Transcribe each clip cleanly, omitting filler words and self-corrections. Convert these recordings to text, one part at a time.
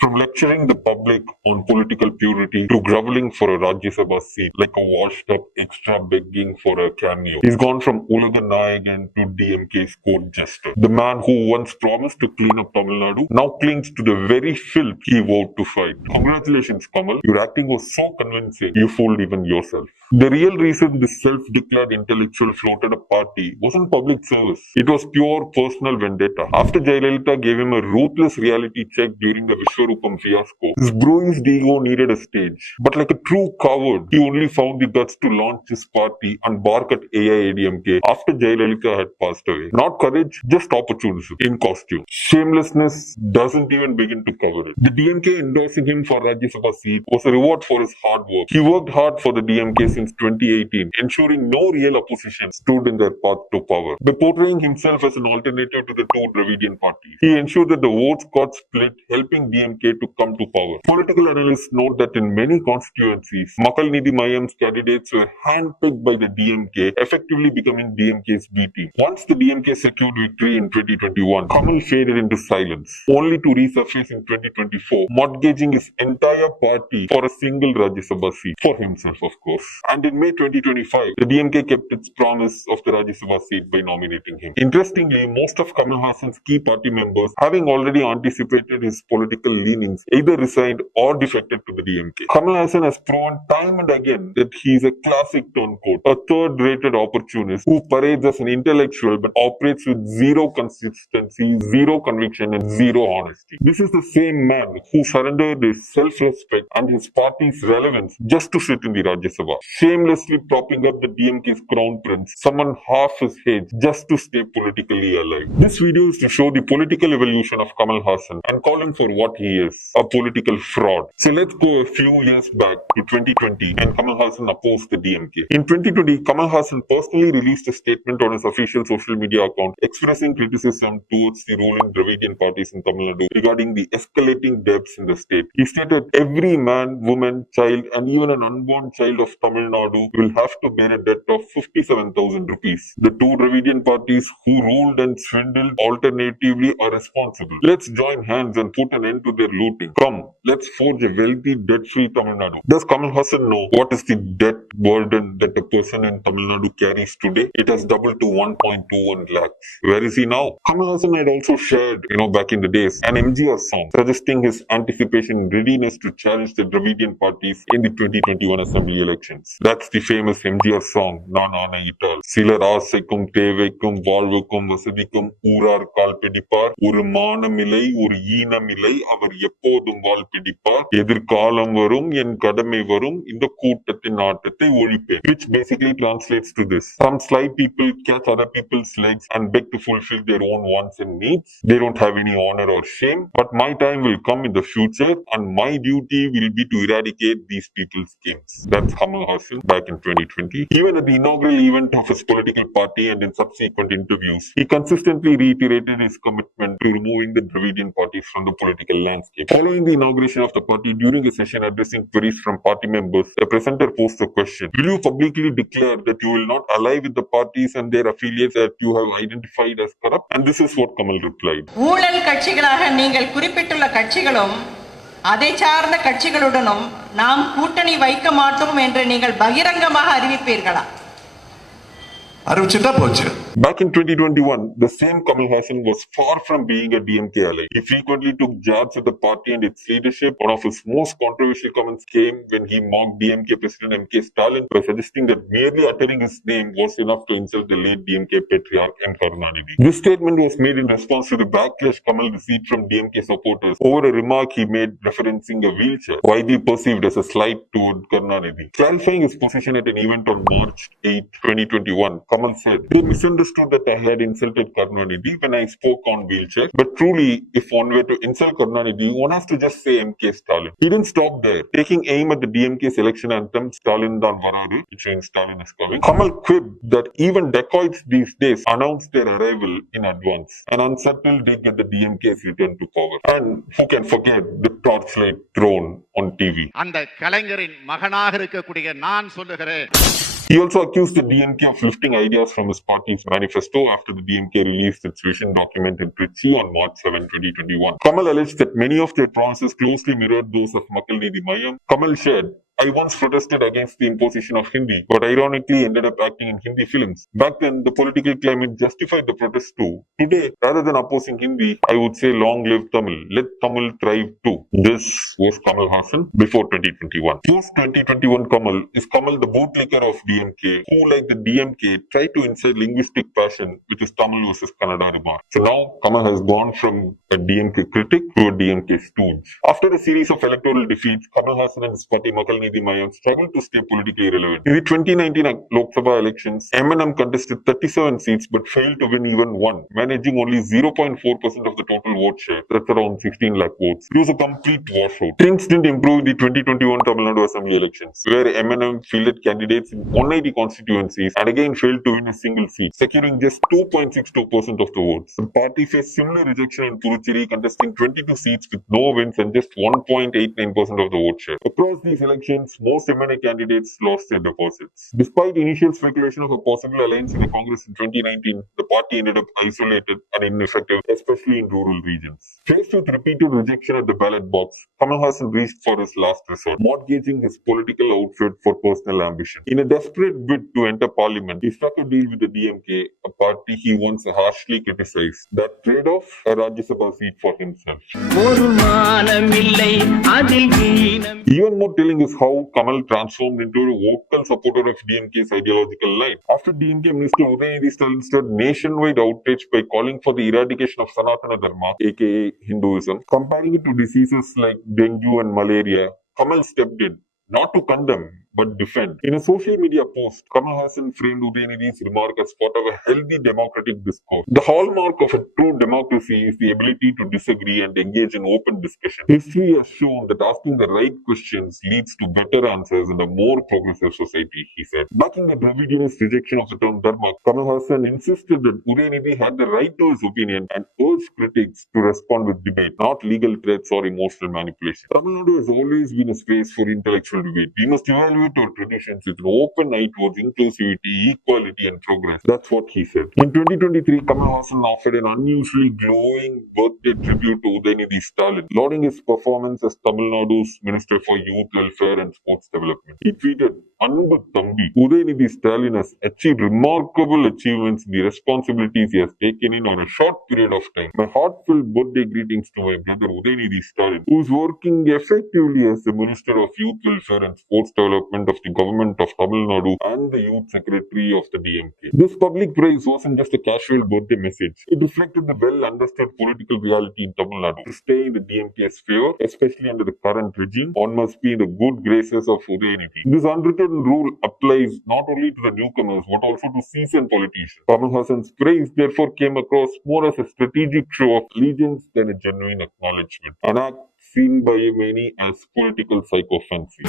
From lecturing the public on political purity to groveling for a Rajya Sabha seat like a washed up extra begging for a cameo. He's gone from Ulaganayagan to DMK's court jester. The man who once promised to clean up Tamil Nadu now clings to the very filth he vowed to fight. Congratulations, Kamal. Your acting was so convincing, you fooled even yourself. The real reason this self-declared intellectual floated a party wasn't public service. It was pure personal vendetta. After Jayalalitha gave him a ruthless reality check during the Vishwarupam fiasco, his bruised ego needed a stage. But like a true coward, he only found the guts to launch his party and bark at DMK after Jayalalitha had passed away. Not courage, just opportunism in costume. Shamelessness doesn't even begin to cover it. The DMK endorsing him for Rajya Sabha seat was a reward for his hard work. He worked hard for the DMK since 2018, ensuring no real opposition stood in their path to power. By portraying himself as an alternative to the two Dravidian parties, he ensured that the votes got split, helping DMK to come to power. Political analysts note that in many constituencies, Makal Nidhi Mayam's candidates were handpicked by the DMK, effectively becoming DMK's B team. Once the DMK secured victory in 2021, Kamal faded into silence, only to resurface in 2024, mortgaging his entire party for a single Rajya Sabha seat, for himself of course. And in May 2025, the DMK kept its promise of the Rajya Sabha seat by nominating him. Interestingly, most of Kamal Haasan's key party members, having already anticipated his political leanings, either resigned or defected to the DMK. Kamal Haasan has proven time and again that he is a classic turncoat, a third-rated opportunist who parades as an intellectual but operates with zero consistency, zero conviction, and zero honesty. This is the same man who surrendered his self-respect and his party's relevance just to sit in the Rajya Sabha, shamelessly propping up the DMK's crown prince, someone half his age, just to stay politically alive. This video is to show the political evolution of Kamal Haasan and call him for what he is, a political fraud. So let's go a few years back to 2020 when Kamal Haasan opposed the DMK. In 2020, Kamal Haasan personally released a statement on his official social media account expressing criticism towards the ruling Dravidian parties in Tamil Nadu regarding the escalating debts in the state. He stated, every man, woman, child, and even an unborn child of Tamil Nadu will have to bear a debt of 57,000 rupees. The two Dravidian parties who ruled and swindled alternatively are responsible. Let's join hands and put an end to their looting. Come, let's forge a wealthy, debt-free Tamil Nadu. Does Kamal Haasan know what is the debt burden that a person in Tamil Nadu carries today? It has doubled to 1.21 lakhs. Where is he now? Kamal Haasan had also shared, back in the days, an MGR song suggesting his anticipation readiness to challenge the Dravidian parties in the 2021 assembly elections. That's the famous MGR song, நான் ஆணையிட்டால் சிலர் ஆசைக்கும் தேவைக்கும் வாழ்வுக்கும் வசதிக்கும் ஊரார் கால் பிடிப்பார் ஒரு மானமில்லை ஒரு ஈனமில்லை அவர் எப்போதும் வால் பிடிப்பார் எதிர்காலம் வரும் என் கடமை வரும் இந்த கூட்டத்தின் ஆட்டத்தை ஒழிப்பேன், which basically translates to this: some sly people catch other people's legs and beg to fulfill their own wants and needs. They don't have any honor or shame, but my time will come in the future and my duty will be to eradicate these people's schemes. That's Kamal Haasan back in 2020. Even at the inaugural event of his political party and in subsequent interviews, he consistently reiterated his commitment to removing the Dravidian parties from the political landscape. Following the inauguration of the party, during a session addressing queries from party members, the presenter posed a question: will you publicly declare that you will not ally with the parties and their affiliates that you have identified as corrupt? And this is what Kamal replied. ஊழல் கட்சிகளாக நீங்கள் குறிப்பிட்டுள்ள கட்சிகளும் அதை சார்ந்த கட்சிகளுடனும் நாம் கூட்டணி வைக்க மாட்டோம் என்று நீங்கள் பகிரங்கமாக அறிவிப்பீர்களா? அறிவிச்சிட்டா போச்சு. Back in 2021, the same Kamal Haasan was far from being a DMK ally. He frequently took jabs at the party and its leadership. One of his most controversial comments came when he mocked DMK President MK Stalin by suggesting that merely uttering his name was enough to insult the late DMK patriarch and Karunanidhi. This statement was made in response to the backlash Kamal received from DMK supporters over a remark he made referencing a wheelchair, widely perceived as a slight toward Karunanidhi. Clarifying his position at an event on March 8, 2021, Kamal said, "They misunderstood that I had insulted Karunanidhi when I spoke on wheelchair. But truly, if one were to insult Karunanidhi, one has to just say MK Stalin." He didn't stop there. Taking aim at the DMK's election anthem, Stalin Dan Varadu, which means Stalin is coming, Kamal quipped that even dacoits these days announce their arrival in advance. An unsettled dig at the DMK's return to power. And who can forget the torchlight thrown on TV? அந்த கலைஞரின் மகனாக இருக்கக்கூடிய நான் சொல்லுகிறேன், He also accused the DMK of lifting ideas from his party's manifesto after the DMK released its vision document in Trichy on March 7, 2021. Kamal alleged that many of their promises closely mirrored those of Makkal Needhi Mayam. Kamal shared, I once protested against the imposition of Hindi, but ironically ended up acting in Hindi films. Back then, the political climate justified the protest too. Today, rather than opposing Hindi, I would say long live Tamil. Let Tamil thrive too. This was Kamal Haasan before 2021. Post 2021 Kamal is Kamal the bootlicker of DMK, who like the DMK tried to incite linguistic passion with his Tamil versus Kannada remark. So now Kamal has gone from a DMK critic to a DMK stooge. After a series of electoral defeats, Kamal Haasan and his party Makkal Needhi Mayam struggled to stay politically relevant. In the 2019 Lok Sabha elections, M&M contested 37 seats but failed to win even one, managing only 0.4% of the total vote share. That's around 16 lakh votes. It was a complete washout. Things didn't improve in the 2021 Tamil Nadu Assembly elections, where M&M fielded candidates in 180 constituencies and again failed to win a single seat, securing just 2.62% of the votes. The party faced similar rejection in Puducherry, contesting 22 seats with no wins and just 1.89% of the vote share. Across these elections, most MNA candidates lost their deposits. Despite initial speculation of a possible alliance in the Congress in 2019, the party ended up isolated and ineffective, especially in rural regions. Faced with repeated rejection at the ballot box, Kamal Haasan reached for his last resort, mortgaging his political outfit for personal ambition. In a desperate bid to enter parliament, he struck a deal with the DMK, a party he once harshly criticized. That trade-off, a Rajya Sabha seat for himself. Even more telling is how Kamal transformed into a vocal supporter of DMK's ideological line. After DMK Minister Udayanithi Stalin stirred nationwide outrage by calling for the eradication of Sanatana Dharma, aka Hinduism, comparing it to diseases like dengue and malaria, Kamal stepped in, not to condemn, but defend. In a social media post, Kamal Haasan framed Udayanidhi's remark as part of a healthy democratic discourse. The hallmark of a true democracy is the ability to disagree and engage in open discussion. History has shown that asking the right questions leads to better answers in a more progressive society, he said. Backing the Dravidianist rejection of the term Dharma, Kamal Haasan insisted that Udayanidhi had the right to his opinion and urged critics to respond with debate, not legal threats or emotional manipulation. Tamil Nadu has always been a space for intellectual debate. We must evaluate our traditions with an open eye towards inclusivity, equality, and progress. That's what he said. In 2023, Kamal Haasan offered an unusually glowing birthday tribute to Udayanidhi Stalin, lauding his performance as Tamil Nadu's Minister for Youth Welfare and Sports Development. He tweeted, Anbu Thambi, Udayanidhi Stalin has achieved remarkable achievements in the responsibilities he has taken in on a short period of time. My heartfelt birthday greetings to my brother Udayanidhi Stalin, who is working effectively as the Minister of Youth Welfare and Sports Development of the government of Tamil Nadu and the Youth Secretary of the DMK. This public praise wasn't just a casual birthday message. It reflected the well-understood political reality in Tamil Nadu. To stay in the DMK's favor, especially under the current regime, one must be in the good graces of Udayanidhi. This unwritten rule applies not only to the newcomers but also to seasoned politicians. Kamal Haasan's praise therefore came across more as a strategic show of allegiance than a genuine acknowledgement. An act seen by many as political sycophancy.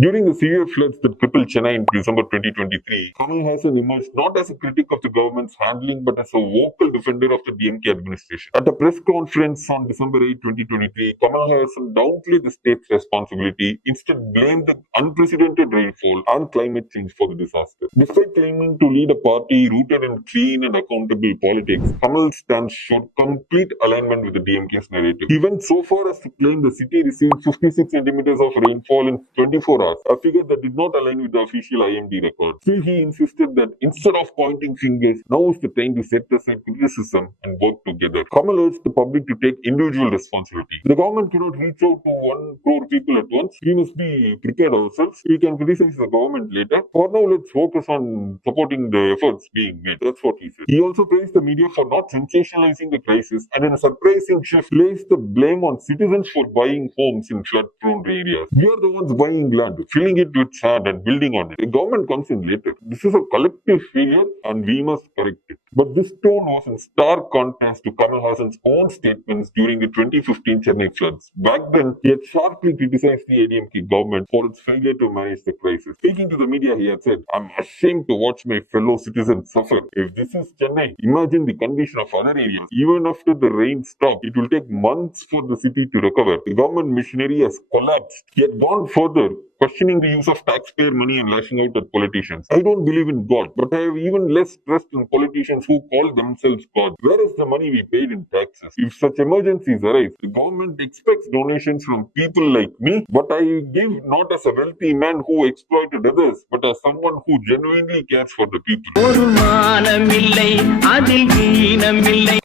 During the severe floods that crippled Chennai in December 2023, Kamal Haasan emerged not as a critic of the government's handling but as a vocal defender of the DMK administration. At a press conference on December 8, 2023, Kamal Haasan downplayed the state's responsibility, instead blamed the unprecedented rainfall and climate change for the disaster. Despite claiming to lead a party rooted in clean and accountable politics, Kamal's stance showed complete alignment with the DMK's narrative. He went so far as to claim the city received 56 centimeters of rainfall in 24 hours, a figure that did not align with the official IMD record. Still, he insisted that instead of pointing fingers, now is the time to set aside criticism and work together. Kamal urged the public to take individual responsibility. The government cannot reach out to 1 crore people at once. We must be prepared ourselves. We can criticize the government later. For now, let's focus on supporting the efforts being made. That's what he said. He also praised the media for not sensationalizing the crisis and in a surprising shift placed the blame on citizens for buying homes in flood-prone areas. We are the ones buying land, filling it with sand and building on it. The government comes in later. This is a collective failure and we must correct it. But this tone was in stark contrast to Kamal Haasan's own statements during the 2015 Chennai floods. Back then, he had sharply criticized the ADMK government for its failure to manage the crisis. Speaking to the media, he had said, I'm ashamed to watch my fellow citizens suffer. If this is Chennai, imagine the condition of other areas. Even after the rain stopped, it will take months for the city to recover. The government machinery has collapsed. He had gone further, questioning the use of taxpayer money and lashing out at politicians. I don't believe in God, but I have even less trust in politicians who call themselves God. Where is the money we paid in taxes? If such emergencies arise, the government expects donations from people like me, but I give not as a wealthy man who exploited others, but as someone who genuinely cares for the people.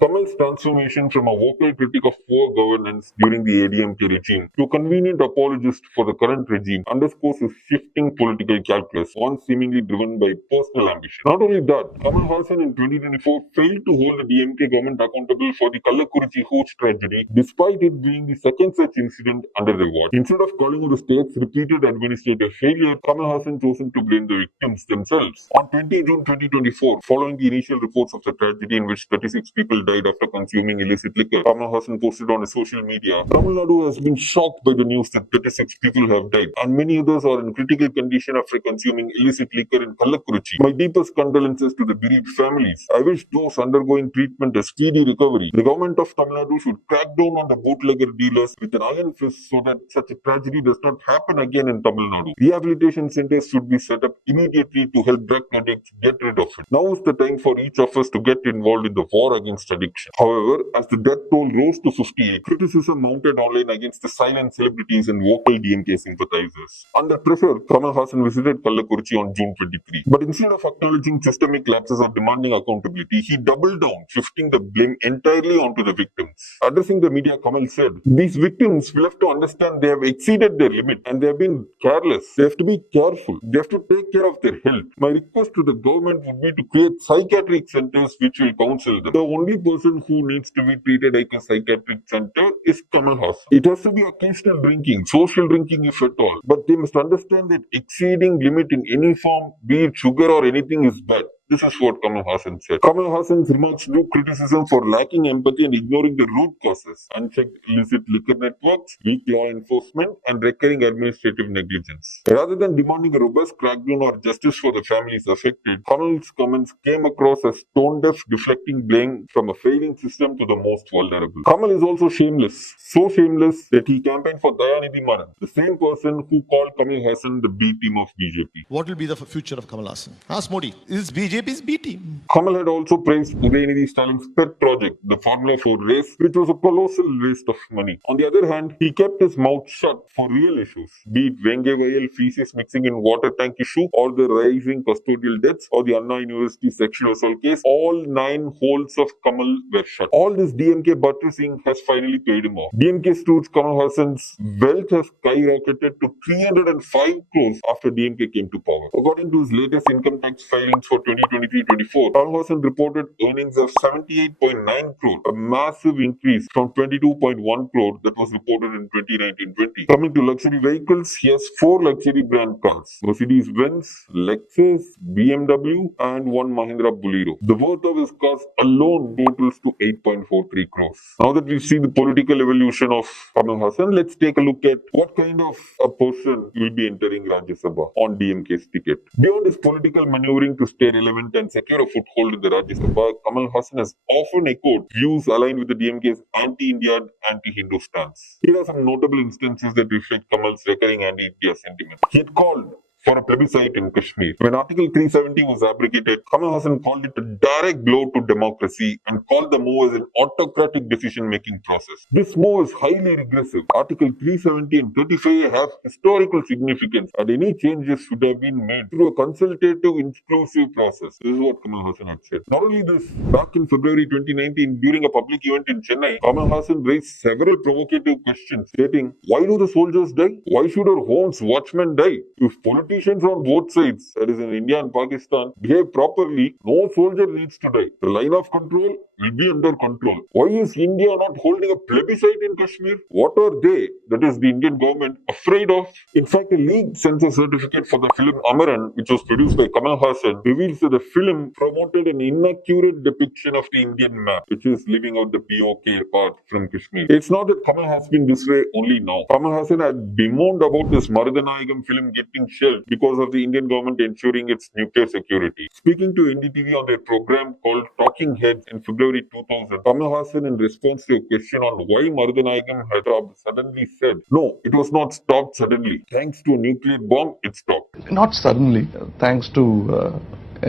Kamal's transformation from a vocal critic of poor governance during the DMK regime to a convenient apologist for the current regime underscores his shifting political calculus, one seemingly driven by personal ambition. Not only that, Kamal Haasan in 2024 failed to hold the DMK government accountable for the Kallakurichi hooch tragedy, despite it being the second such incident under the watch. Instead of calling out the state's repeated administrative failure, Kamal Haasan chosen to blame the victims themselves. On 20 June 2024, following the initial reports of the tragedy in which 36 people died after consuming illicit liquor, Kamal Haasan posted on his social media, Tamil Nadu has been shocked by the news that 36 people have died and many others are in critical condition after consuming illicit liquor in Kallakurichi. My deepest condolences to the bereaved families. I wish those undergoing treatment a speedy recovery. The government of Tamil Nadu should crack down on the bootlegger dealers with an iron fist so that such a tragedy does not happen again in Tamil Nadu. Rehabilitation centers should be set up immediately to help drug addicts get rid of it. Now is the time for each of us to get involved in the war against addiction. However, as the death toll rose to 58, criticism mounted online against the silent celebrities and vocal DMK sympathizers. Under pressure, Kamal Haasan visited Kallakurichi on June 23. But instead of acknowledging systemic lapses or demanding accountability, he doubled down, shifting the blame entirely onto the victims. Addressing the media, Kamal said, "These victims will have to understand they have exceeded their limit and they have been careless. They have to be careful. They have to take care of their health. My request to the government would be to create psychiatric centers which will counsel them. The only person who needs to be treated like a psychiatric center is Kamal Haasan. It has to be occasional drinking, social drinking if at all. But they must understand that exceeding limit in any form, be it sugar or anything, is bad." This is what Kamal Haasan said. Kamal Haasan's remarks drew criticism for lacking empathy and ignoring the root causes: unchecked illicit liquor networks, weak law enforcement, and recurring administrative negligence. Rather than demanding a robust crackdown or justice for the families affected, Kamal's comments came across as tone-deaf, deflecting blame from a failing system to the most vulnerable. Kamal is also shameless. So shameless that he campaigned for Dayanidhi Manan, the same person who called Kamal Haasan the B team of BJP. What will be the future of Kamal Haasan? Ask Modi. Is BJP's B team? Kamal had also praised Udayanidhi Stalin's pet project, the Formula 4 race, which was a colossal waste of money. On the other hand, he kept his mouth shut for real issues, be it Vengevayal feces mixing in water tank issue, or the rising custodial debts, or the Anna University sexual assault case. All 9 holes of Kamal were shut. All this DMK buttressing has finally paid him off. DMK Stooge Kamal Haasan's wealth has skyrocketed to 305 crores after DMK came to power. According to his latest income tax filings for 2023-24, Kamal Haasan reported earnings of 78.9 crore, a massive increase from 22.1 crore that was reported in 2019-20. Coming to luxury vehicles, he has 4 luxury brand cars: Mercedes-Benz, Lexus, BMW, and 1 Mahindra Bolero. The worth of his cars alone totals to 8.43 crores. Now that we see the political evolution of Kamal Haasan, let's take a look at what kind of a person will be entering Rajya Sabha on DMK's ticket. Beyond his political maneuvering to stay relevant and secure a foothold in the Rajya Sabha, Kamal Haasan has often echoed views aligned with the DMK's anti-India and anti-Hindu stance. Here are some notable instances that reflect Kamal's recurring anti-India sentiment. He had called for a plebiscite in Kashmir. When Article 370 was abrogated, Kamal Haasan called it a direct blow to democracy and called the move as an autocratic decision-making process. This move is highly regressive. Article 370 and 35 have historical significance, and any changes should have been made through a consultative, inclusive process. This is what Kamal Haasan had said. Not only this, back in February 2019, during a public event in Chennai, Kamal Haasan raised several provocative questions, stating, "Why do the soldiers die? Why should our homes watchmen die? If politicians on both sides, that is in India and Pakistan, behave properly, no soldier needs to die. The line of control will be under control. Why is India not holding a plebiscite in Kashmir? What are they, that is the Indian government, afraid of?" In fact, a leaked censor certificate for the film Amaran, which was produced by Kamal Haasan, reveals that the film promoted an inaccurate depiction of the Indian map, which is leaving out the POK part from Kashmir. It's not that Kamal has been this way only now. Kamal Haasan had bemoaned about this Ulaganayagan film getting shelved because of the Indian government ensuring its nuclear security. Speaking to NDTV on their program called Talking Heads in February February 2000, Kamal Haasan, in response to a question on why Marudanayagan had stopped, suddenly said, "No, it was not stopped suddenly. Thanks to a nuclear bomb, it stopped." Not suddenly, thanks to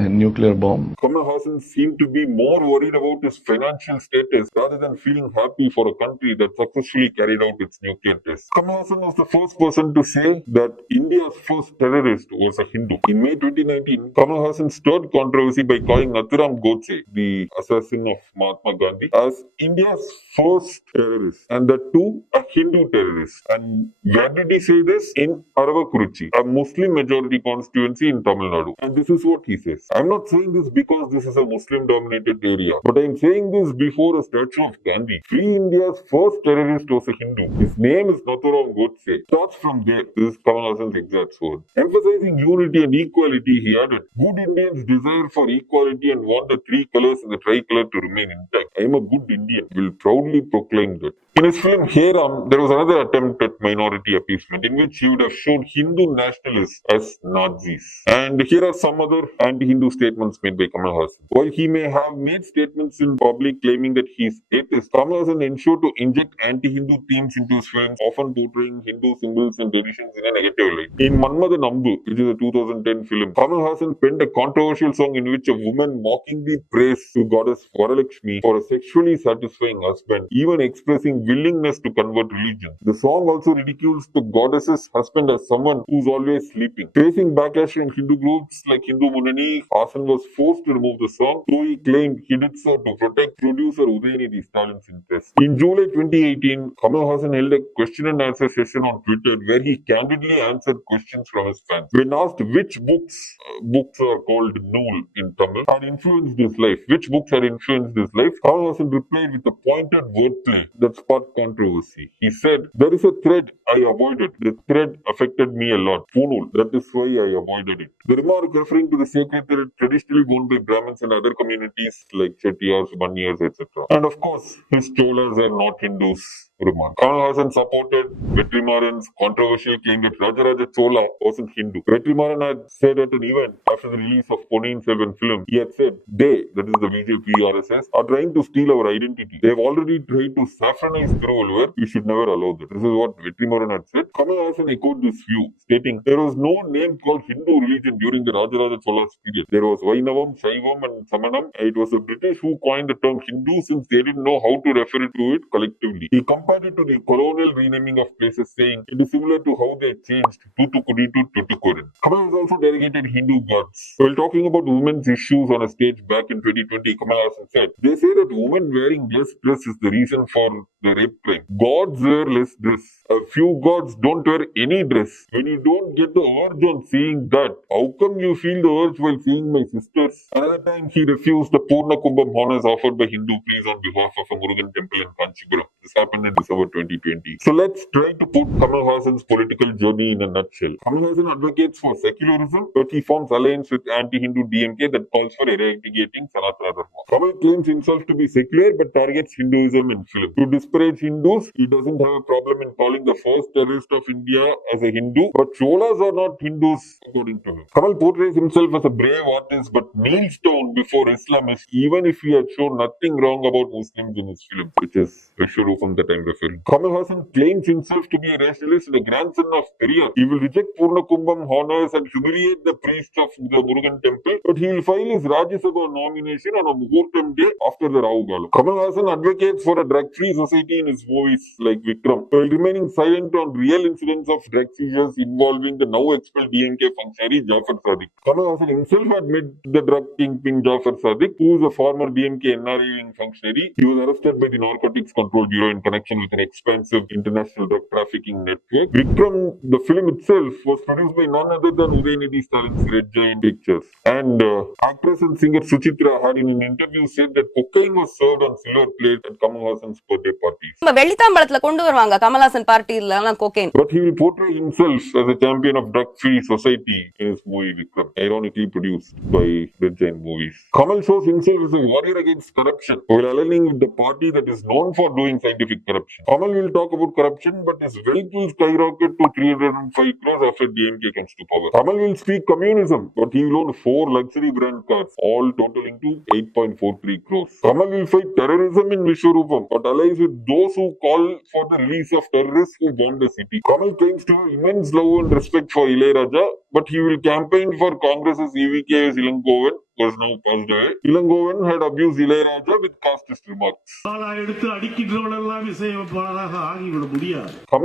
a nuclear bomb. Kamal Haasan seemed to be more worried about his financial status rather than feeling happy for a country that successfully carried out its nuclear tests. Kamal Haasan was the first person to say that India's first terrorist was a Hindu. In May 2019, Kamal Haasan stirred controversy by calling Nathuram Godse, the assassin of Mahatma Gandhi, as India's first terrorist, and that too a Hindu terrorist. And where did he say this? In Aravakuruchi, a Muslim majority constituency in Tamil Nadu. And this is what he says. I'm not saying this because this is a Muslim-dominated area, but I'm saying this before a statue of Gandhi. Free India's first terrorist was a Hindu. His name is Nathuram Godse. Starts from there. This is Kamal Haasan's exact word. Emphasizing unity and equality, he added, "Good Indians desire for equality and want the three colors in the tricolor to remain intact. I am a good Indian. Will proudly proclaim that." In his film Hey Ram, there was another attempt at minority appeasement in which he would have shown Hindu nationalists as Nazis. And here are some other anti-Hindu statements made by Kamal Haasan. While he may have made statements in public claiming that he is atheist, Kamal Haasan ensured to inject anti-Hindu themes into his films, often portraying Hindu symbols and traditions in a negative light. In Manmadan Ambu, which is a 2010 film, Kamal Haasan penned a controversial song in which a woman mockingly prays to goddess Varalakshmi for a sexually satisfying husband, even expressing willingness to convert religion. The song also ridicules the goddess's husband as someone who's always sleeping. Facing backlash from Hindu groups like Hindu Munani, Haasan was forced to remove the song, though he claimed he did so to protect producer Udayanidhi Stalin's interests. In July 2018, Kamal Haasan held a question and answer session on Twitter where he candidly answered questions from his fans. When asked which books are called Nool in Tamil, had influenced his life, which books had influenced his life, Kamal Haasan replied with a pointed wordplay that sparked controversy. He said, "There is a thread I avoided. The thread affected me a lot. Punul. That is why I avoided it." The remark referring to the sacred thread traditionally worn by Brahmins and other communities like Chettiars, Banniyars, etc. And of course, his Cholas are not Hindus. Remark. Kamal Haasan supported Vetrimaran's controversial claim that Rajaraja Chola wasn't Hindu. Vetrimaran had said at an event after the release of Ponniyin Selvan film, he had said, "They, that is the BJP RSS, are trying to steal our identity. They have already tried to saffronize Thiruvalluvar. We should never allow that." This is what Vetrimaran had said. Kamal Haasan echoed this view, stating, "There was no name called Hindu religion during the Rajaraja Chola's period. There was Vainavam, Shaivam and Samanam. It was the British who coined the term Hindu since they didn't know how to refer to it collectively." He compared it to the colonial renaming of places, saying it is similar to how they changed Tutukudi to Tuticorin. Kamal has also delegated Hindu gods. While talking about women's issues on a stage back in 2020, Kamal Haasan said, "They say that women wearing less dress is the reason for the rape crime. Gods wear less dress. A few gods don't wear any dress. When you don't get the urge on seeing that, how come you feel the urge while seeing my sisters?" Another time, he refused the Purna Kumbham honors offered by Hindu priests on behalf of a Murugan temple in Kanchipuram. This happened in December 2020. So let's try to put Kamal Haasan's political journey in a nutshell. Kamal Haasan advocates for secularism, but he forms alliance with anti-Hindu DMK that calls for eradicating Sanatana Dharma. Kamal claims himself to be secular but targets Hinduism in film. To disparage Hindus, he doesn't have a problem in calling the first terrorist of India as a Hindu, but Cholas are not Hindus according to him. Kamal portrays himself as a brave artist but kneels down before Islamists even if he had shown nothing wrong about Muslims in his films, which is Vishwarupam that I'm referring. Kamal Haasan claims himself to be a rationalist and a grandson of Periyar. He will reject Purna Kumbham honors and humiliate the priests of the Murugan temple, but he will file his Rajya Sabha nomination on a Muhurtam day after the Rahu Galam. Kamal Haasan advocates for a drug-free society in his movies like Vikram, while remaining silent on real incidents of drug seizures involving the now expelled DMK functionary Jafar Sadiq. Kamal Haasan himself had met the drug kingpin Jafar Sadiq, who is a former DMK NRA functionary. He was arrested by the Narcotics Control Bureau in connection with an expensive international drug trafficking network. Vikram, the film itself, was produced by none other than Udayanidhi Stalin's Red Giant Pictures. And actress and singer Suchitra had in an interview said that cocaine was served on silver plate at Kamal Haasan's birthday parties. வெள்ளித்தாம்பளத்துல கொண்டு வருவாங்க Kamal Haasan பார்ட்டில Kokken. But he will portray himself as a champion of drug-free society in his movie Vikram, ironically produced by Red Giant Movies. Kamal shows himself as a warrior against corruption, while aligning with the party that is known for doing scientific corruption. corruption. Kamal will talk about corruption, but his wealth will skyrocket to 305 crores after DMK comes to power. Kamal will speak communism, but he will own 4 luxury brand cars, all totaling to 8.43 crores. Kamal will fight terrorism in Vishwarupam, but allies with those who call for the release of terrorists who bomb the city. Kamal claims to have immense love and respect for Ilayaraja, but he will campaign for Congress's EVK's Ilangovan, was now passed away. Ilangovan had abused Ilayaraja with casteist remarks. Kamal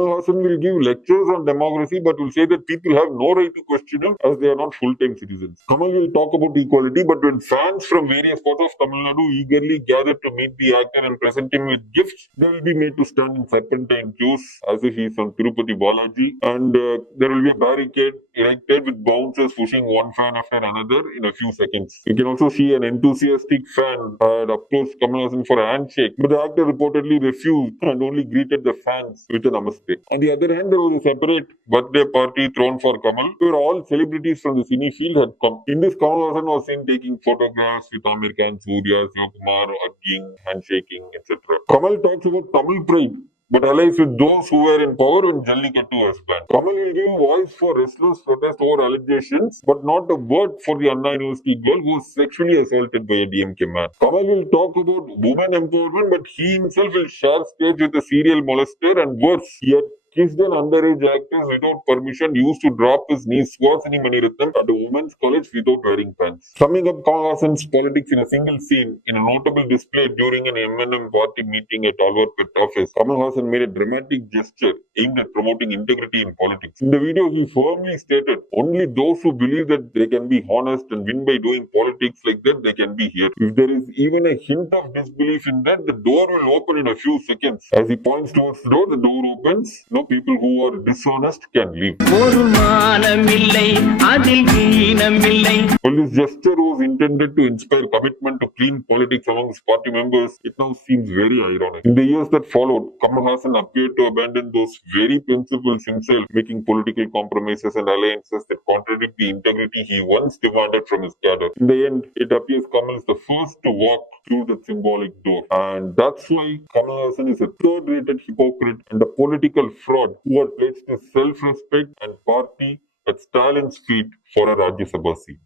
Haasan will give lectures on democracy, but will say that people have no right to question him as they are not full-time citizens. Kamal will talk about equality, but when fans from various parts of Tamil Nadu eagerly gather to meet the actor and present him with gifts, they will be made to stand in serpentine queues as if he is on Tirupati Balaji, and there will be a barricade erected with bouncers pushing one fan after another in a few seconds. You can also see an enthusiastic fan had approached Kamal Haasan for a handshake, but the actor reportedly refused and only greeted the fans with a namaste. On the other hand, there was a separate birthday party thrown for Kamal, where all celebrities from the cine field had come. In this, Kamal Haasan was seen taking photographs with Amir Khan, Surya, Kumar, hugging, handshaking, etc. Kamal talks about Tamil pride, but allies with those who were in power when Jallikattu was banned. Kamal will give voice for restless protest over allegations, but not a word for the Anna University girl who was sexually assaulted by a DMK man. Kamal will talk about women empowerment, but he himself will share stage with a serial molester and worse yet, kissed an underage actress without permission, used to drop his niece Swasini Maniratnam at a women's college without wearing pants. Summing up Kamal Haasan's politics in a single scene, in a notable display during an M&M party meeting at Alwarpet office, Kamal Haasan made a dramatic gesture aimed at promoting integrity in politics. In the video, he firmly stated, only those who believe that they can be honest and win by doing politics like that, they can be here. If there is even a hint of disbelief in that, the door will open in a few seconds. As he points towards the door opens. No people who are dishonest can leave. Well, this gesture was intended to inspire commitment to clean politics amongst party members. It now seems very ironic. In the years that followed, Kamal Haasan appeared to abandon those very principles himself, making political compromises and alliances that contradict the integrity he once demanded from his cadre. In the end, it appears Kamal is the first to walk through the symbolic door. And that's why Kamal Haasan is a third-rated hypocrite and a political fraud who had pledged his self-respect and party at Stalin's feet for a Rajya Sabha seat.